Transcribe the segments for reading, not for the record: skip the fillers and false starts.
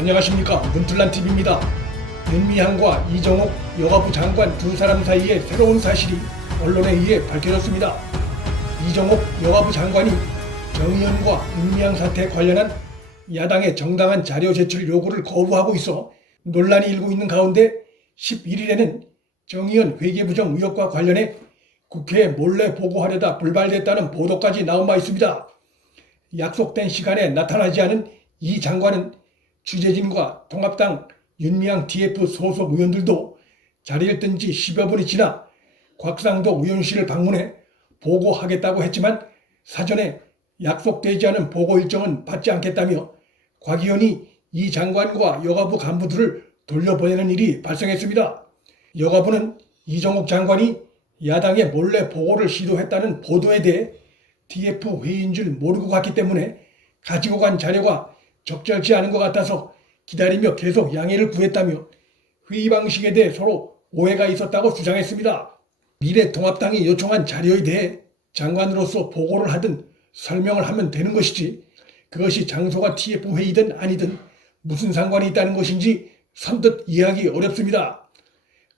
안녕하십니까, 문틀란TV입니다. 윤미향과 이정옥 여가부 장관 두 사람 사이에 새로운 사실이 언론에 의해 밝혀졌습니다. 이정옥 여가부 장관이 정의연과 윤미향 사태 관련한 야당의 정당한 자료 제출 요구를 거부하고 있어 논란이 일고 있는 가운데 11일에는 정의연 회계부정 의혹과 관련해 국회에 몰래 보고하려다 불발됐다는 보도까지 나온 바 있습니다. 약속된 시간에 나타나지 않은 이 장관은 취재진과 통합당 윤미향 TF 소속 의원들도 자리를 뜬 지 10여 분이 지나 곽상도 의원실을 방문해 보고하겠다고 했지만 사전에 약속되지 않은 보고 일정은 받지 않겠다며 곽 의원이 이 장관과 여가부 간부들을 돌려보내는 일이 발생했습니다. 여가부는 이정옥 장관이 야당에 몰래 보고를 시도했다는 보도에 대해 TF 회의인 줄 모르고 갔기 때문에 가지고 간 자료가 적절치 않은 것 같아서 기다리며 계속 양해를 구했다며 회의 방식에 대해 서로 오해가 있었다고 주장했습니다. 미래통합당이 요청한 자료에 대해 장관으로서 보고를 하든 설명을 하면 되는 것이지 그것이 장소가 TF 회의든 아니든 무슨 상관이 있다는 것인지 선뜻 이해하기 어렵습니다.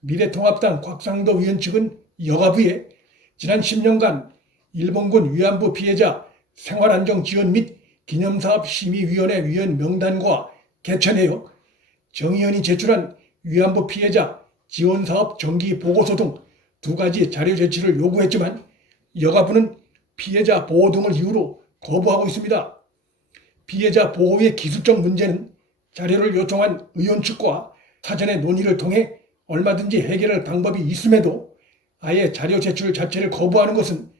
미래통합당 곽상도 의원 측은 여가부에 지난 10년간 일본군 위안부 피해자 생활안정지원 및 기념사업심의위원회 위원 명단과 개천해역, 정의연이 제출한 위안부 피해자 지원사업 정기 보고서 등 두 가지 자료 제출을 요구했지만 여가부는 피해자 보호 등을 이유로 거부하고 있습니다. 피해자 보호의 기술적 문제는 자료를 요청한 의원 측과 사전의 논의를 통해 얼마든지 해결할 방법이 있음에도 아예 자료 제출 자체를 거부하는 것은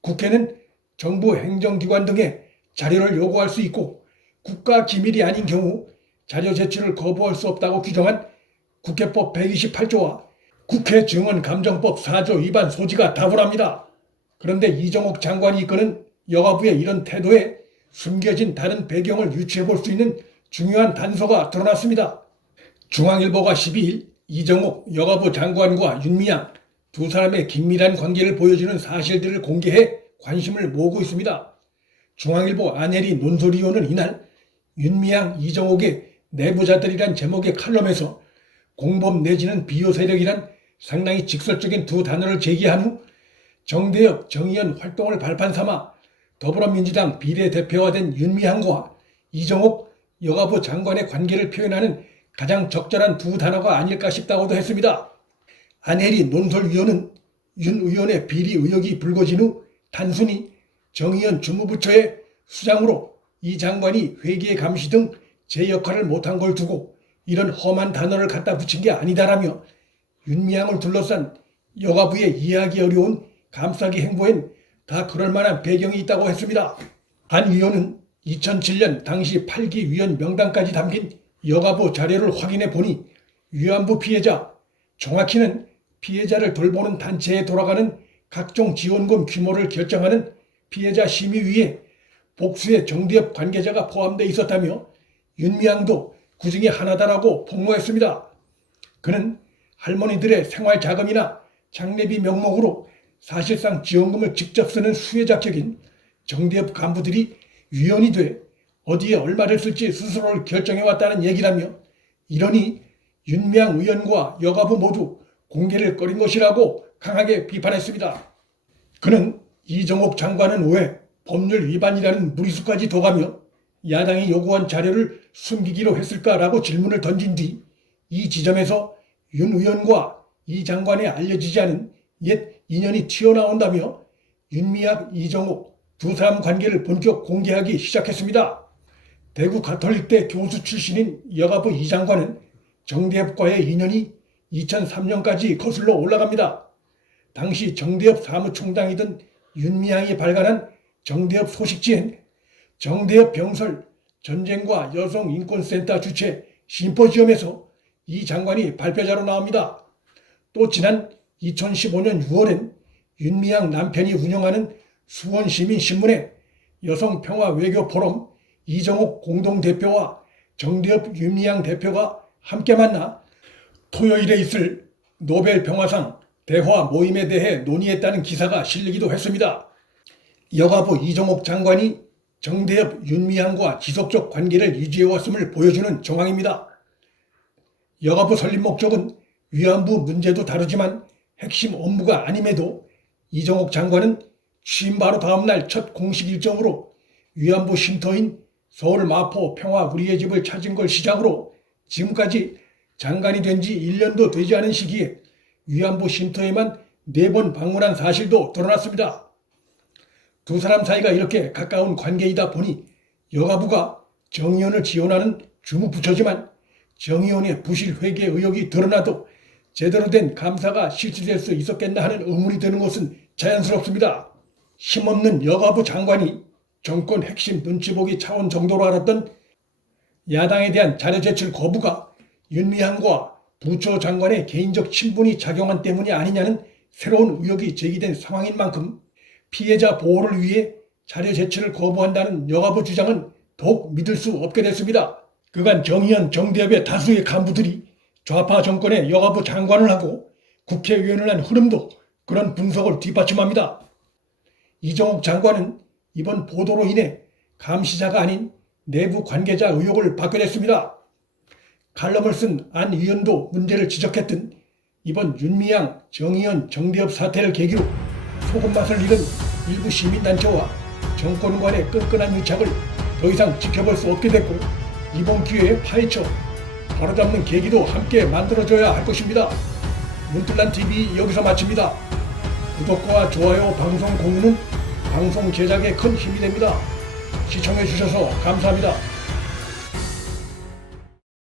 국회는 정부 행정기관 등에 자료를 요구할 수 있고 국가 기밀이 아닌 경우 자료 제출을 거부할 수 없다고 규정한 국회법 128조와 국회 증언감정법 4조 위반 소지가 다분합니다. 그런데 이정옥 장관이 이끄는 여가부의 이런 태도에 숨겨진 다른 배경을 유추해 볼 수 있는 중요한 단서가 드러났습니다. 중앙일보가 12일 이정옥 여가부 장관과 윤미향 두 사람의 긴밀한 관계를 보여주는 사실들을 공개해 관심을 모으고 있습니다. 중앙일보 안혜리 논설위원은 이날 윤미향, 이정옥의 내부자들이란 제목의 칼럼에서 공범 내지는 비호 세력이란 상당히 직설적인 두 단어를 제기한 후 정대협, 정의연 활동을 발판 삼아 더불어민주당 비례대표가 된 윤미향과 이정옥 여가부 장관의 관계를 표현하는 가장 적절한 두 단어가 아닐까 싶다고도 했습니다. 안혜리 논설위원은 윤 의원의 비리 의혹이 불거진 후 단순히 정의연 주무부처의 수장으로 이 장관이 회계 감시 등 제 역할을 못한 걸 두고 이런 험한 단어를 갖다 붙인 게 아니다라며 윤미향을 둘러싼 여가부의 이해하기 어려운 감싸기 행보엔 다 그럴 만한 배경이 있다고 했습니다. 안 위원은 2007년 당시 8기 위원 명단까지 담긴 여가부 자료를 확인해 보니 위안부 피해자, 정확히는 피해자를 돌보는 단체에 돌아가는 각종 지원금 규모를 결정하는 피해자 심의위에 복수의 정대협 관계자가 포함되어 있었다며 윤미향도 그 중에 하나다라고 폭로했습니다. 그는 할머니들의 생활자금이나 장례비 명목으로 사실상 지원금을 직접 쓰는 수혜자격인 정대협 간부들이 위원이 돼 어디에 얼마를 쓸지 스스로를 결정해왔다는 얘기라며 이러니 윤미향 의원과 여가부 모두 공개를 꺼린 것이라고 강하게 비판했습니다. 그는 이정옥 장관은 왜 법률 위반이라는 무리수까지 둬가며 야당이 요구한 자료를 숨기기로 했을까라고 질문을 던진 뒤 이 지점에서 윤 의원과 이 장관에 알려지지 않은 옛 인연이 튀어나온다며 윤미향, 이정옥 두 사람 관계를 본격 공개하기 시작했습니다. 대구 가톨릭대 교수 출신인 여가부 이 장관은 정대협과의 인연이 2003년까지 거슬러 올라갑니다. 당시 정대협 사무총장이던 윤미향이 발간한 정대협 소식지엔 정대협 병설 전쟁과 여성인권센터 주최 심포지엄에서 이 장관이 발표자로 나옵니다. 또 지난 2015년 6월엔 윤미향 남편이 운영하는 수원시민신문에 여성평화외교포럼 이정옥 공동대표와 정대협 윤미향 대표가 함께 만나 토요일에 있을 노벨 평화상 대화 모임에 대해 논의했다는 기사가 실리기도 했습니다. 여가부 이정옥 장관이 정대협, 윤미향과 지속적 관계를 유지해왔음을 보여주는 정황입니다. 여가부 설립 목적은 위안부 문제도 다루지만 핵심 업무가 아님에도 이정옥 장관은 취임 바로 다음날 첫 공식 일정으로 위안부 쉼터인 서울 마포 평화 우리의 집을 찾은 걸 시작으로 지금까지 장관이 된 지 1년도 되지 않은 시기에 위안부 쉼터에만 4번 방문한 사실도 드러났습니다. 두 사람 사이가 이렇게 가까운 관계이다 보니 여가부가 정 의원을 지원하는 주무부처지만 정 의원의 부실 회계 의혹이 드러나도 제대로 된 감사가 실시될 수 있었겠나 하는 의문이 드는 것은 자연스럽습니다. 힘없는 여가부 장관이 정권 핵심 눈치보기 차원 정도로 알았던 야당에 대한 자료 제출 거부가 윤미향과 부처 장관의 개인적 친분이 작용한 때문이 아니냐는 새로운 의혹이 제기된 상황인 만큼 피해자 보호를 위해 자료 제출을 거부한다는 여가부 주장은 더욱 믿을 수 없게 됐습니다. 그간 정의연, 정대협의 다수의 간부들이 좌파 정권의 여가부 장관을 하고 국회의원을 한 흐름도 그런 분석을 뒷받침합니다. 이정옥 장관은 이번 보도로 인해 감시자가 아닌 내부 관계자 의혹을 받게 됐습니다. 칼럼을 쓴 안 의원도 문제를 지적했던 이번 윤미향, 정의연, 정대협 사태를 계기로 소금맛을 잃은 일부 시민단체와 정권 간의 끈끈한 유착을 더 이상 지켜볼 수 없게 됐고 이번 기회에 파헤쳐 바로잡는 계기도 함께 만들어줘야 할 것입니다. 문틀란TV 여기서 마칩니다. 구독과 좋아요, 방송 공유는 방송 제작에 큰 힘이 됩니다. 시청해주셔서 감사합니다.